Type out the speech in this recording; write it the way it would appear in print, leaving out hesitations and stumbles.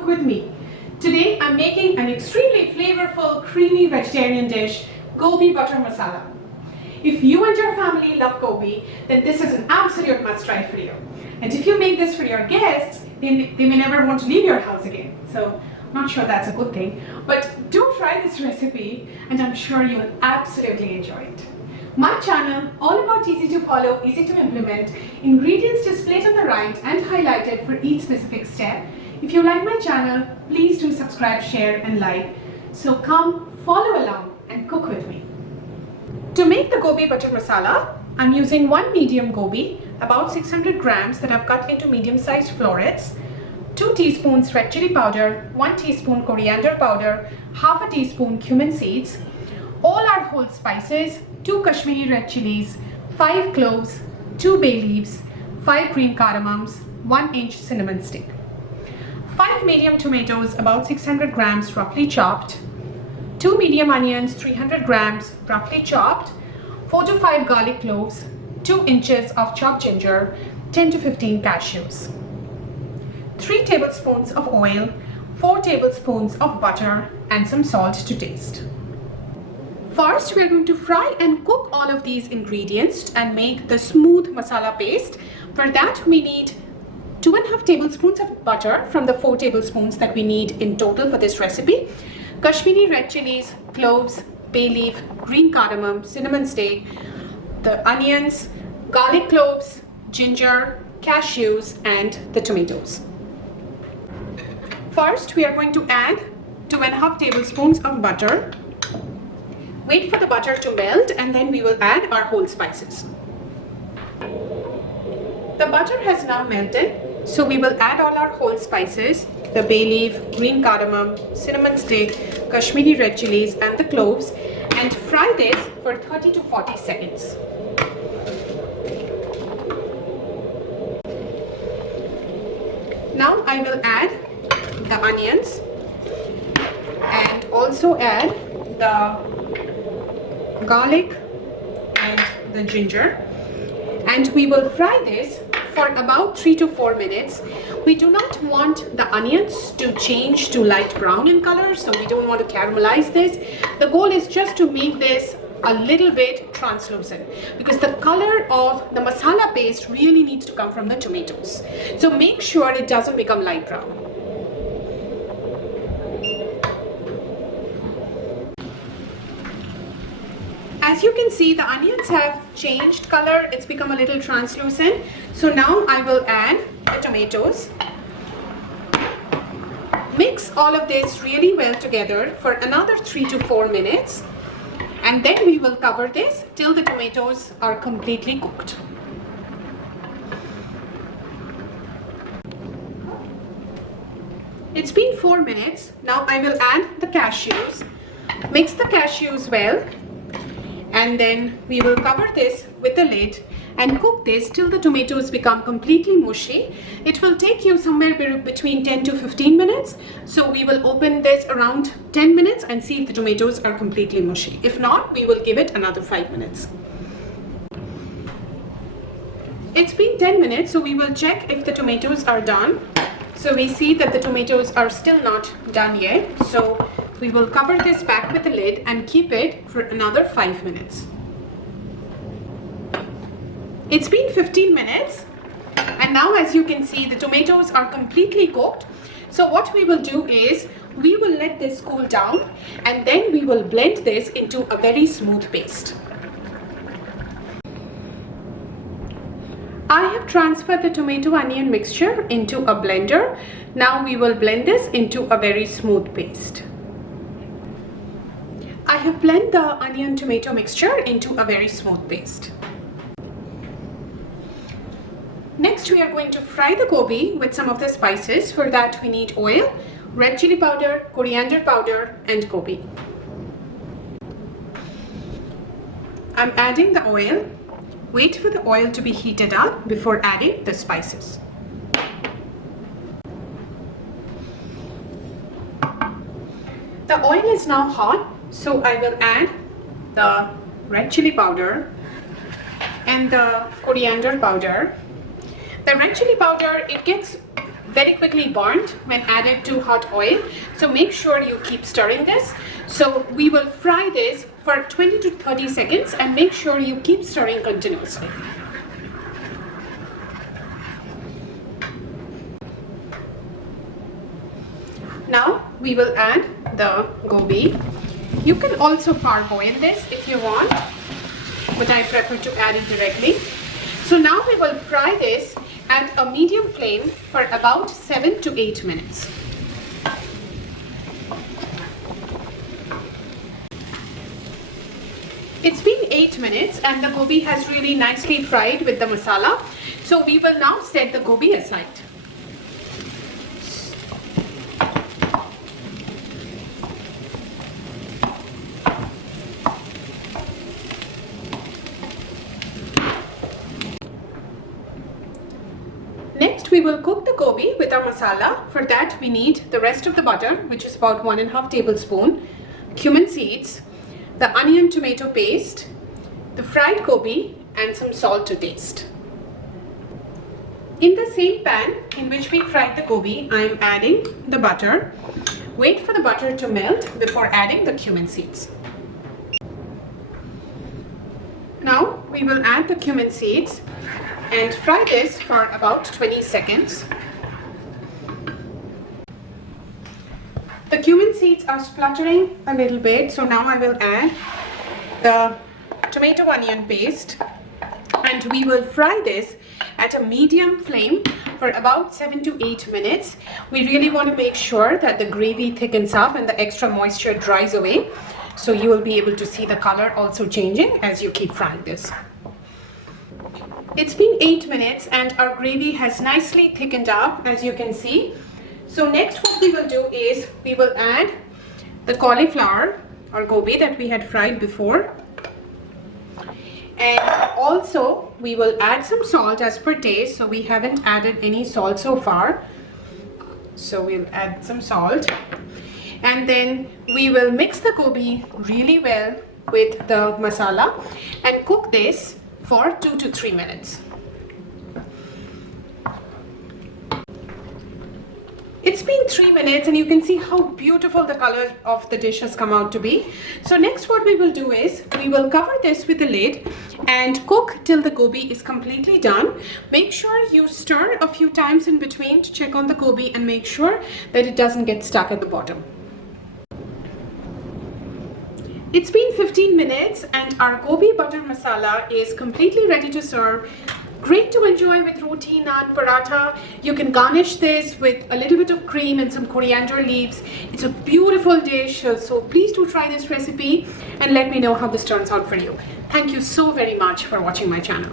cook with me. Today I'm making an extremely flavorful, creamy vegetarian dish, Gobi Butter Masala. If you and your family love gobi, then this is an absolute must-try for you. And if you make this for your guests, they may never want to leave your house again. So I'm not sure that's a good thing, but do try this recipe and I'm sure you'll absolutely enjoy it. My channel, all about easy to follow, easy to implement, ingredients displayed on the right and highlighted for each specific step. If you like my channel, please do subscribe, share and like. So come follow along and cook with me. To make the Gobi Butter Masala, I'm using one medium gobi, about 600 grams that I've cut into medium-sized florets, 2 teaspoons red chili powder, 1 teaspoon coriander powder, half a teaspoon cumin seeds, all our whole spices, 2 Kashmiri red chilies, 5 cloves, 2 bay leaves, 5 green cardamoms, 1-inch cinnamon stick, 5 medium tomatoes, about 600 grams roughly chopped, 2 medium onions, 300 grams roughly chopped, 4 to 5 garlic cloves, 2 inches of chopped ginger, 10 to 15 cashews, 3 tablespoons of oil, 4 tablespoons of butter and some salt to taste. First, we are going to fry and cook all of these ingredients and make the smooth masala paste. For that, we need 2.5 tablespoons of butter from the 4 tablespoons that we need in total for this recipe, Kashmiri red chilies, cloves, bay leaf, green cardamom, cinnamon stick, the onions, garlic cloves, ginger, cashews, and the tomatoes. First, we are going to add 2.5 tablespoons of butter. Wait for the butter to melt and then we will add our whole spices. The butter has now melted, so we will add all our whole spices, the bay leaf, green cardamom, cinnamon stick, Kashmiri red chilies and the cloves, and fry this for 30 to 40 seconds. Now I will add the onions and also add the garlic and the ginger, and we will fry this for about 3 to 4 minutes. We do not want the onions to change to light brown in color, so we don't want to caramelize this. The goal is just to make this a little bit translucent because the color of the masala paste really needs to come from the tomatoes. So make sure it doesn't become light brown. As you can see, the onions have changed color. It's become a little translucent. So now I will add the tomatoes. Mix all of this really well together for another 3 to 4 minutes. And then we will cover this till the tomatoes are completely cooked. It's been 4 minutes. Now I will add the cashews. Mix the cashews well. And then we will cover this with the lid and cook this till the tomatoes become completely mushy. It will take you somewhere between 10 to 15 minutes. So we will open this around 10 minutes and see if the tomatoes are completely mushy. If not, we will give it another 5 minutes. It's been 10 minutes, so we will check if the tomatoes are done. So we see that the tomatoes are still not done yet. So we will cover this back with the lid and keep it for another 5 minutes. It's been 15 minutes and now as you can see the tomatoes are completely cooked. So what we will do is we will let this cool down and then we will blend this into a very smooth paste. I have transferred the tomato onion mixture into a blender. Now we will blend this into a very smooth paste. I have blended the onion tomato mixture into a very smooth paste. Next we are going to fry the gobi with some of the spices. For that we need oil, red chili powder, coriander powder and gobi. I'm adding the oil. Wait for the oil to be heated up before adding the spices. The oil is now hot, so I will add the red chili powder and the coriander powder. The red chili powder, it gets very quickly burnt when added to hot oil. So make sure you keep stirring this. So we will fry this for 20 to 30 seconds and make sure you keep stirring continuously. Now we will add the gobi. You can also parboil this if you want, but I prefer to add it directly. So now we will fry this at a medium flame for about 7 to 8 minutes. It's been 8 minutes and the gobi has really nicely fried with the masala. So we will now set the gobi aside. Next, we will cook the gobi with our masala. For that, we need the rest of the butter, which is about 1.5 tablespoons, cumin seeds, the onion tomato paste, the fried gobi, and some salt to taste. In the same pan in which we fried the gobi, I am adding the butter. Wait for the butter to melt before adding the cumin seeds. Now, we will add the cumin seeds and fry this for about 20 seconds. The cumin seeds are spluttering a little bit, so now I will add the tomato onion paste and we will fry this at a medium flame for about 7 to 8 minutes. We really want to make sure that the gravy thickens up and the extra moisture dries away, so you will be able to see the color also changing as you keep frying this. It's been 8 minutes and our gravy has nicely thickened up, as you can see. So next what we will do is we will add the cauliflower or gobi that we had fried before. And also we will add some salt as per taste. So we haven't added any salt so far. So we'll add some salt. And then we will mix the gobi really well with the masala and cook this for 2 to 3 minutes. It's been 3 minutes and you can see how beautiful the color of the dish has come out to be. So next what we will do is we will cover this with a lid and cook till the gobi is completely done. Make sure you stir a few times in between to check on the gobi and make sure that it doesn't get stuck at the bottom. It's been 15 minutes and our gobi butter masala is completely ready to serve. Great to enjoy with roti, naan, paratha. You can garnish this with a little bit of cream and some coriander leaves. It's a beautiful dish, so please do try this recipe and let me know how this turns out for you. Thank you so very much for watching my channel.